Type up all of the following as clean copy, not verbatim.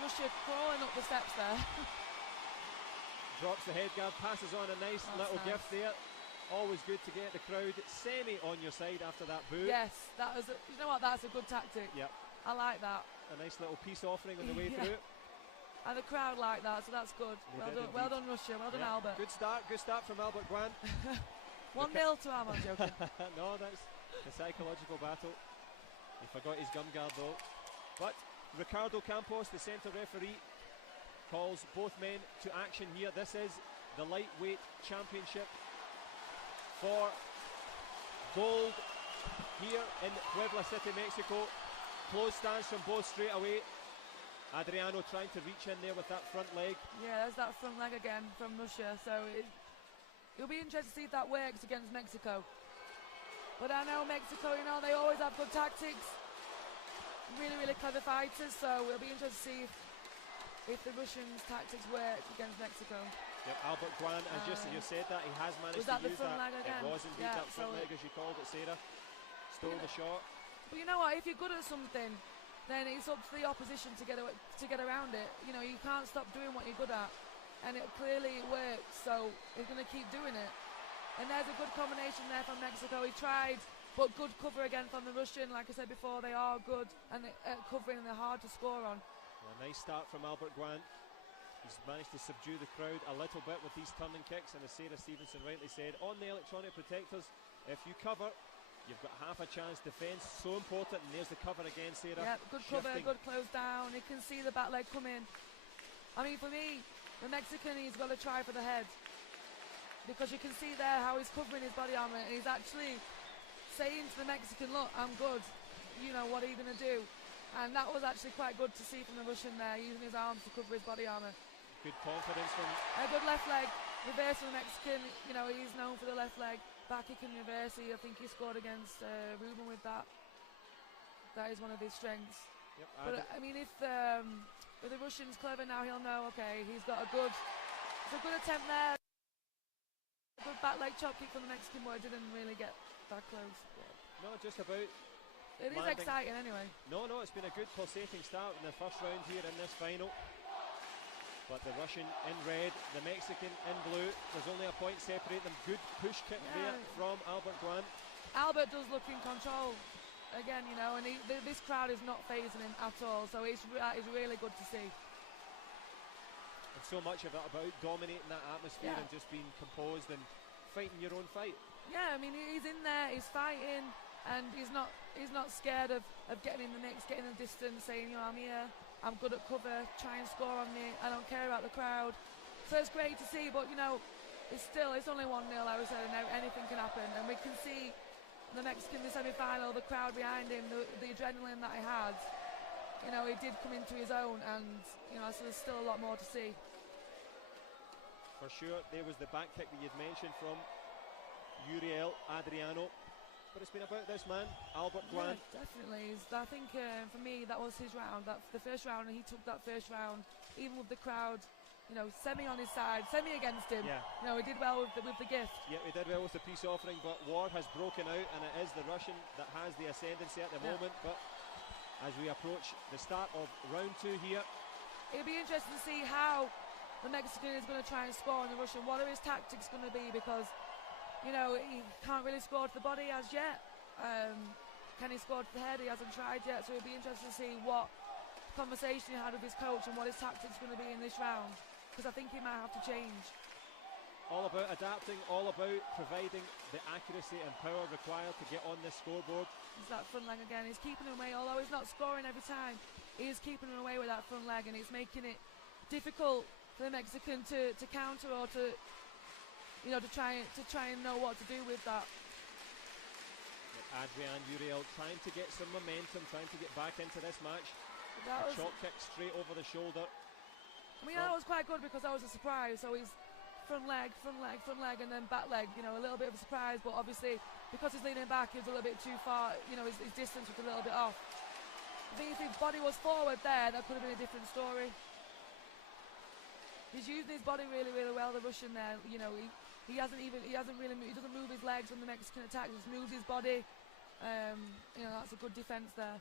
Russia crawling up the steps there. Drops the head guard, passes on a nice little gift there. Always good to get the crowd semi on your side after that boo. Yes, that was. You know what? That's a good tactic. Yep. I like that. A nice little peace offering on the way through. And the crowd like that, so that's good. Well done, Russia. Well done, Albert. Good start from Albert Guan. 1-0 to Albert, I'm joking. No, that's the psychological battle. He forgot his gum guard though. But Ricardo Campos, the centre referee, calls both men to action here. This is the lightweight championship for gold here in Puebla City, Mexico. Close stance from both straight away. Adriano trying to reach in there with that front leg. Yeah, there's that front leg again from Russia. So it'll be interesting to see if that works against Mexico. But I know Mexico, you know, they always have good tactics. Really, really clever fighters. So it'll be interesting to see if the Russians' tactics work against Mexico. Yep, Albert Guan, and just as you said that, he has managed was that to the use front that. Leg again? It was indeed that front leg, as you called it, Sarah. Stole the shot. But you know what? If you're good at something, then it's up to the opposition to get around it. You know, you can't stop doing what you're good at, and it clearly works. So he's going to keep doing it. And there's a good combination there from Mexico. He tried, but good cover again from the Russian. Like I said before, they are good and covering, and they're hard to score on. Well, a nice start from Albert Guan. He's managed to subdue the crowd a little bit with these turning kicks, and as Sarah Stevenson rightly said, on the electronic protectors, if you cover, you've got half a chance. Defence so important, and there's the cover again, Sarah. Yeah, good cover, good close down. You can see the back leg come in. I mean, for me, the Mexican, he's got to try for the head, because you can see there how he's covering his body armour, and he's actually saying to the Mexican, look, I'm good, you know, what are you going to do? And that was actually quite good to see from the Russian there, using his arms to cover his body armour. Good confidence from... A good left leg, reverse from the Mexican. You know, he's known for the left leg. Back kick and reverse. I think he scored against Ruben with that. That is one of his strengths. Yep, but I mean, if the Russian's clever now, he'll know, okay, he's got a good attempt there. A good back leg chop kick from the Mexican, but it didn't really get that close. No, just about. It is exciting anyway. No, it's been a good pulsating start in the first round here in this final. But the Russian in red, the Mexican in blue. There's only a point separate them. Good push kick there from Albert Guan. Albert does look in control again, you know, and this crowd is not phasing him at all. So it's really good to see. And so much of it about dominating that atmosphere and just being composed and fighting your own fight. Yeah, I mean, he's in there, he's fighting, and he's not scared of getting in the mix, getting the distance, saying, you know, I'm here, I'm good at cover, try and score on me, I don't care about the crowd. So it's great to see, but you know, it's only 1-0, I would say, and anything can happen. And we can see the Mexican in the semi-final, the crowd behind him, the adrenaline that he had. You know, he did come into his own, and you know, so there's still a lot more to see. For sure, there was the back kick that you'd mentioned from Uriel Adriano. But it's been about this man, Albert Guan. Yeah, definitely. I think for me, that was his round. That's the first round, and he took that first round, even with the crowd, you know, semi on his side, semi against him. Yeah. You know, he did well with the gift. Yeah, he did well with the peace offering, but war has broken out, and it is the Russian that has the ascendancy at the moment. But as we approach the start of round 2 here, it'll be interesting to see how the Mexican is going to try and score on the Russian. What are his tactics going to be? Because, you know, he can't really score to the body as yet. Can he score to the head? He hasn't tried yet. So it'll be interesting to see what conversation he had with his coach and what his tactics going to be in this round. Because I think he might have to change. All about adapting, all about providing the accuracy and power required to get on this scoreboard. It's that front leg again. He's keeping him away, although he's not scoring every time. He is keeping him away with that front leg, and it's making it difficult for the Mexican to counter or to, you know, to try and know what to do with that. Adrian Uriel trying to get some momentum, trying to get back into this match. A chop kick straight over the shoulder. I mean, that was quite good because that was a surprise. So he's front leg, and then back leg. You know, a little bit of a surprise, but obviously because he's leaning back, he was a little bit too far. You know, his distance was a little bit off. I think if his body was forward there, that could have been a different story. He's using his body really, really well, the Russian there. You know, he doesn't move his legs when the Mexican attacks. He just moves his body. You know, that's a good defence there.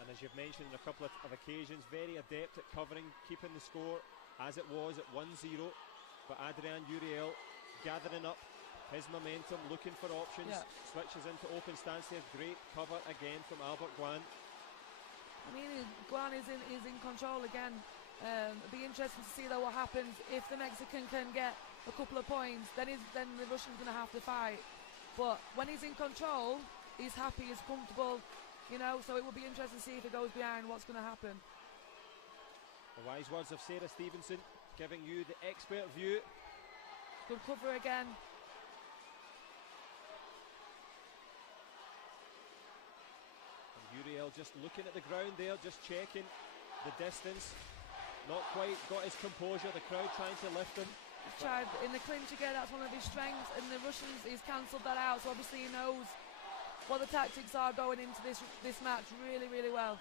And as you've mentioned on a couple of occasions, very adept at covering, keeping the score as it was at 1-0. But Adrian Uriel gathering up his momentum, looking for options, switches into open stance there. Great cover again from Albert Guan. I mean, Guan is in control again. It'll be interesting to see though what happens if the Mexican can get a couple of points. Then the Russian's going to have to fight. But when he's in control, he's happy, he's comfortable, you know. So it will be interesting to see if it goes behind, what's going to happen. The wise words of Sarah Stevenson, giving you the expert view. Good cover again. Uriel just looking at the ground there, just checking the distance. Not quite got his composure, the crowd trying to lift him. He's tried in the clinch again, that's one of his strengths, and the Russians, he's cancelled that out, so obviously he knows what the tactics are going into this match really, really well.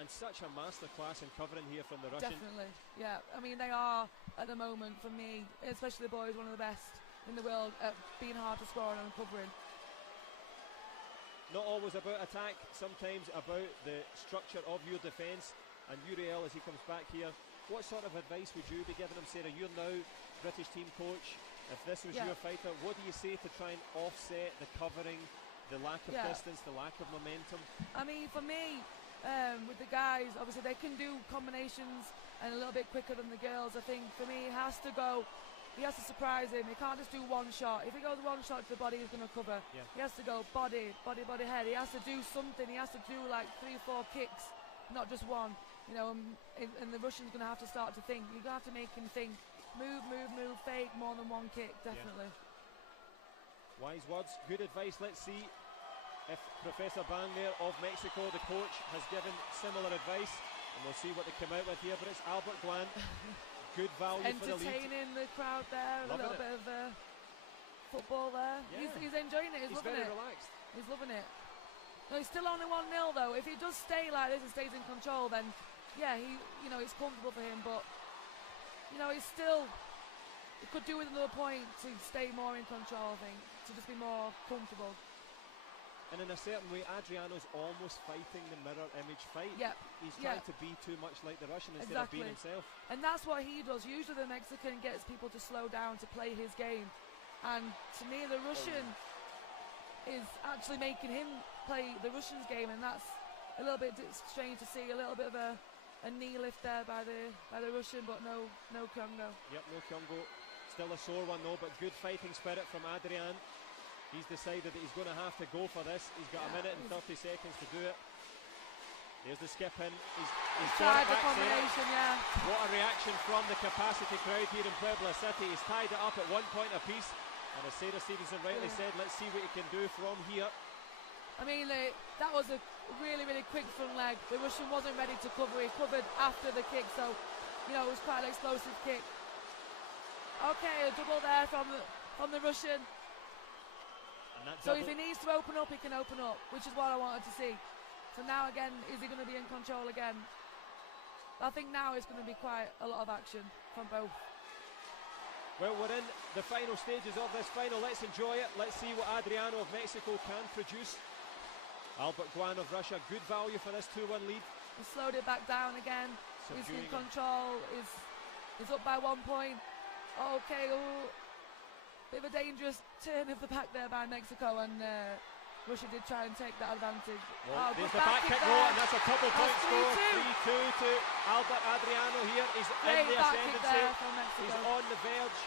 And such a masterclass in covering here from the Russian. Definitely, yeah. I mean, they are, at the moment, for me, especially the boys, one of the best in the world at being hard to score on and covering. Not always about attack, sometimes about the structure of your defence. And Uriel, as he comes back here, what sort of advice would you be giving him, Sarah? You're now British team coach. If this was your fighter, what do you say to try and offset the covering, the lack of distance, the lack of momentum? I mean, for me, with the guys, obviously they can do combinations and a little bit quicker than the girls. I think for me, he has to surprise him. He can't just do one shot. If he goes one shot to the body, he's going to cover. He has to go body, head. He has to do something. He has to do like 3 or 4 kicks, not just one. You know, and the Russian's going to have to start to think. You're going to have to make him think. Move, fake more than one kick, definitely. Wise words, good advice. Let's see if Professor Bang there of Mexico, the coach, has given similar advice. And we'll see what they come out with here. But it's Albert Guan. Good value for the lead. Entertaining the crowd there, a little bit of football there. Yeah. He's enjoying it, he's loving it. Very relaxed. He's loving it. No, he's still only 1-0 though. If he does stay like this and stays in control, then yeah, it's comfortable for him, but he could do with another point to stay more in control, I think, to just be more comfortable. And in a certain way, Adriano's almost fighting the mirror image fight. Yep. He's trying to be too much like the Russian instead of being himself. And that's what he does. Usually the Mexican gets people to slow down to play his game. And to me, the Russian is actually making him play the Russian's game, and that's a little bit strange to see. A little bit of a knee lift there by the Russian, but no Kyongo. Yep, no Kyongo. Still a sore one though, but good fighting spirit from Adrian. He's decided that he's going to have to go for this. He's got a minute and 30 seconds to do it. There's the skip in. He's tried the combination, What a reaction from the capacity crowd here in Puebla City. He's tied it up at 1 point apiece. And as Sarah Stevenson rightly said, let's see what he can do from here. I mean, that was a really, really quick front leg. The Russian wasn't ready to cover. He covered after the kick, so, it was quite an explosive kick. Okay, a double there from the Russian. So if he needs to open up, he can open up, which is what I wanted to see. So now again, is he going to be in control again? I think now it's going to be quite a lot of action from both. Well, we're in the final stages of this final. Let's enjoy it. Let's see what Adriano of Mexico can produce. Albert Guan of Russia, good value for this 2-1 lead. He slowed it back down again. He's in control. He's up by 1 point. Okay, bit of a dangerous turn of the back there by Mexico, and Russia did try and take that advantage. Well, there's the back kick and that's a couple point score. 3-2 to Albert Adriano here. He's in the ascendancy. He's on the verge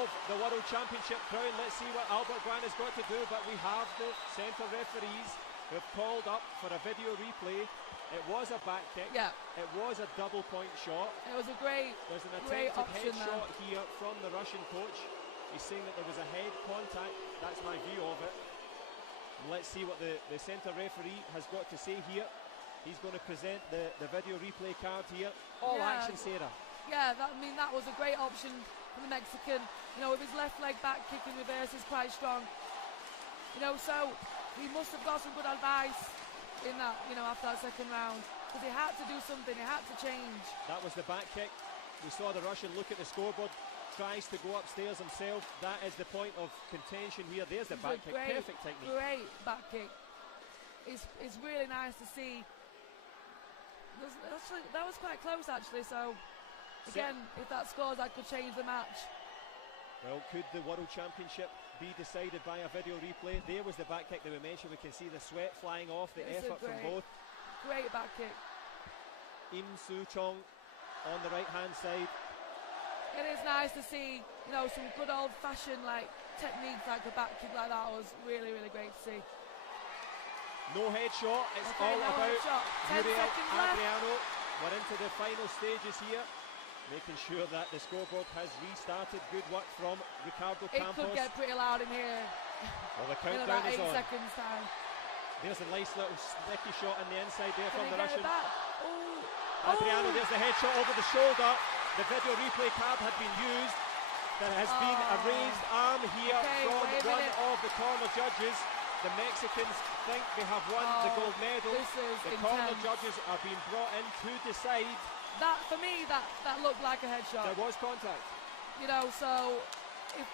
of the World Championship crown. Let's see what Albert Guan has got to do, but we have the centre referees who have called up for a video replay. It was a back kick. Yeah. It was a double point shot. It was a great There's an attempted head shot here from the Russian coach. He's saying that there was a head contact. That's my view of it. And let's see what the centre referee has got to say here. He's going to present the video replay card here. All action, Sarah. Yeah, that was a great option from the Mexican. With his left leg back kick in reverse is quite strong. So he must have got some good advice in that, after that second round. Because he had to do something, he had to change. That was the back kick. We saw the Russian look at the scoreboard, tries to go upstairs himself. That is the point of contention here. There's the back kick, perfect technique. Great back kick. It's really nice to see that was quite close actually. So again, if that scores, that could change the match. Well, could the World Championship be decided by a video replay? There was the back kick that we mentioned. We can see the sweat flying off, the effort from both. Great back kick. Im Soo Chong on the right hand side. It is nice to see, you know, some good old fashioned like techniques like a back kick like that. Was really, really great to see. No headshot, it's all about Uriel Adriano. We're into the final stages here, making sure that the scoreboard has restarted. Good work from Ricardo Campos. It could get pretty loud in here. Well, the countdown in about 8 is on. seconds time. There's a nice little sticky shot on the inside there from the Russian. Adriano, there's the headshot over the shoulder. The video replay card had been used. There has been a raised arm here from one of the corner judges. The Mexicans think they have won the gold medal. The corner judges are being brought in to decide. That, for me, that looked like a headshot. There was contact. You know, so if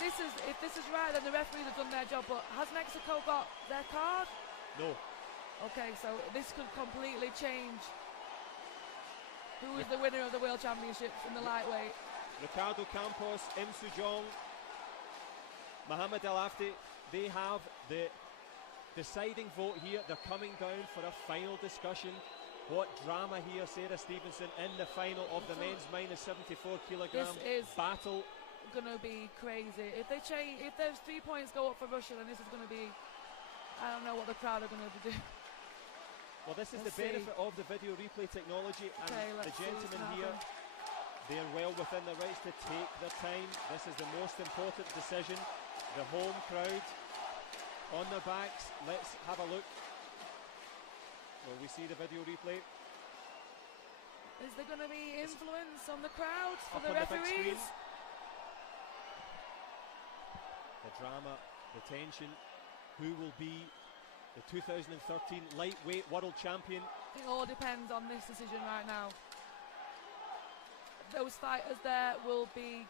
this is right, then the referees have done their job. But has Mexico got their card? No. Okay, so this could completely change who is the winner of the World Championships in the lightweight. Ricardo Campos, Im Soo Chong, Mohamed El Afdi, they have the deciding vote here. They're coming down for a final discussion. What drama here, Sarah Stevenson, in the final of the men's minus 74 kilogram battle. Going to be crazy. If they change, if those 3 points go up for Russia, then this is going to be, I don't know what the crowd are going to do. Well, this is the benefit of the video replay technology, and the gentlemen here, they're well within their rights to take their time. This is the most important decision. The home crowd on their backs. Let's have a look. Will we see the video replay? Is there going to be influence on the crowd for the referees? The drama, the tension. Who will be the 2013 lightweight world champion? It all depends on this decision right now. Those fighters there will be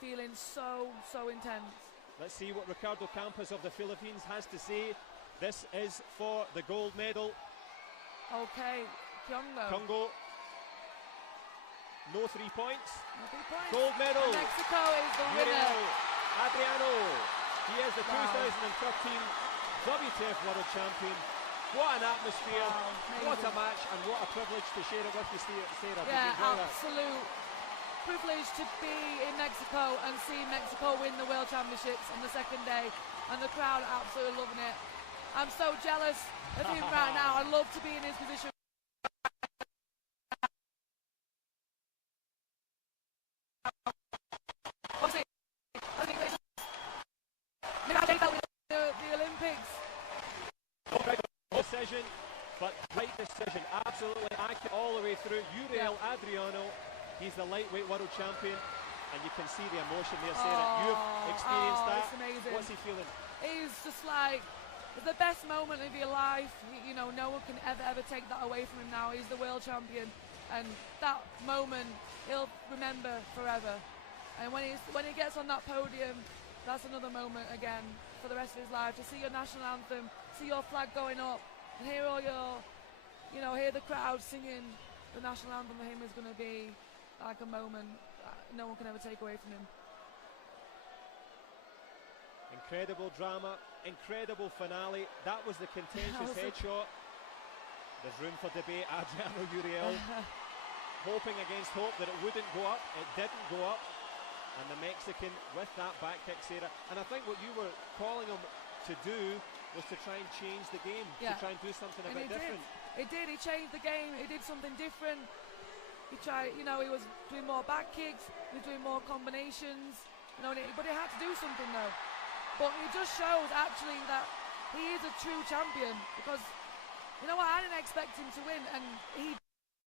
feeling so intense. Let's see what Ricardo Campos of the Philippines has to say. This is for the gold medal. Okay, Congo. No 3 points. No 3 points. Gold medal. And Mexico is the winner. Adriano. He is the 2013 WTF World Champion. What an atmosphere. What a match, and what a privilege to share it with you, Sarah. Yeah, absolute privilege to be in Mexico and see Mexico win the World Championships on the second day, and the crowd are absolutely loving it. I'm so jealous of him right now. I'd love to be in his position. The Olympics. Decision, but right decision, absolutely accurate all the way through. Uriel Adriano, he's the lightweight world champion, and you can see the emotion there, Sarah. You've experienced that. It's amazing. What's he feeling? He's just like, it's the best moment of your life. You know, no one can ever take that away from him now. He's the world champion, and that moment he'll remember forever. And when he gets on that podium, that's another moment again for the rest of his life. To see your national anthem, see your flag going up, and hear all your, hear the crowd singing the national anthem for him is going to be like a moment that no one can ever take away from him. Incredible drama, incredible finale. That was the contentious headshot. There's room for debate. Adriano Uriel hoping against hope that it wouldn't go up. It didn't go up. And the Mexican with that back kick, Sarah. And I think what you were calling him to do was to try and change the game, to try and do something a bit different. It did. He changed the game. He did something different. He tried, he was doing more back kicks. He was doing more combinations. But he had to do something though. But it just shows actually that he is a true champion, because you know what, I didn't expect him to win, and he